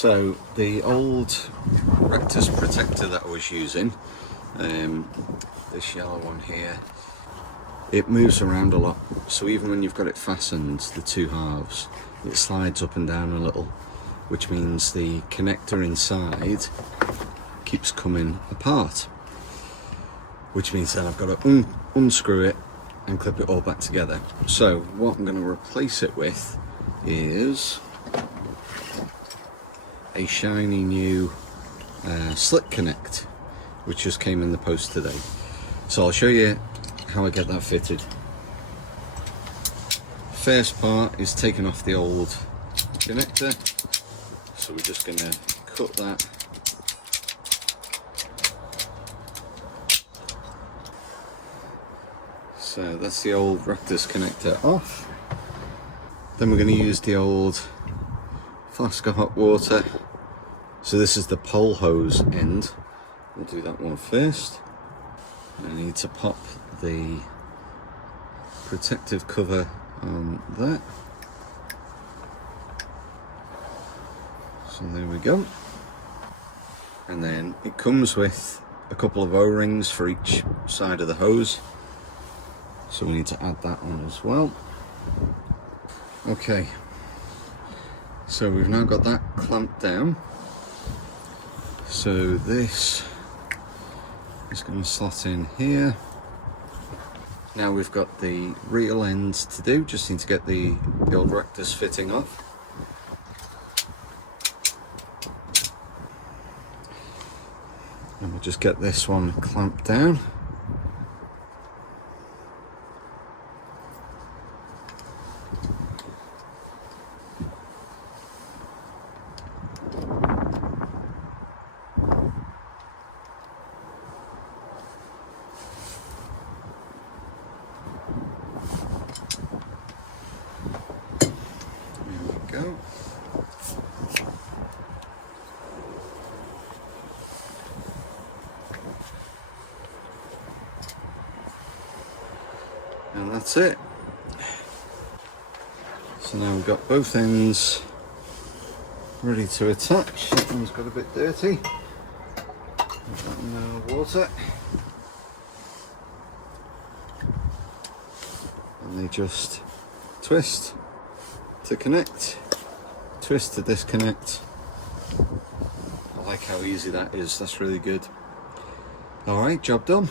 So the old Rectus protector that I was using, this yellow one here, it moves around a lot, so even when you've got it fastened, the two halves, it slides up and down a little, which means the connector inside keeps coming apart, which means then I've got to unscrew it and clip it all back together. So what I'm going to replace it with is a shiny new slit connect, which just came in the post today. So I'll show you how I get that fitted. First part is taking off the old connector, so we're just going to cut that. So that's the old Rectus connector off. Then we're going to use the old flask of hot water. So this is the pole hose end. We'll do that one first. I need to pop the protective cover on that. So there we go. And then it comes with a couple of O-rings for each side of the hose. So we need to add that on as well. Okay. So we've now got that clamped down. So this is going to slot in here. Now we've got the reel end to do, just need to get the old Rectus fitting off. And we'll just get this one clamped down. Go. And that's it. So now we've got both ends ready to attach. That one's got a bit dirty. Put that in the water. And they just twist to connect, twist to disconnect. I like how easy that is, that's really good. Alright, job done.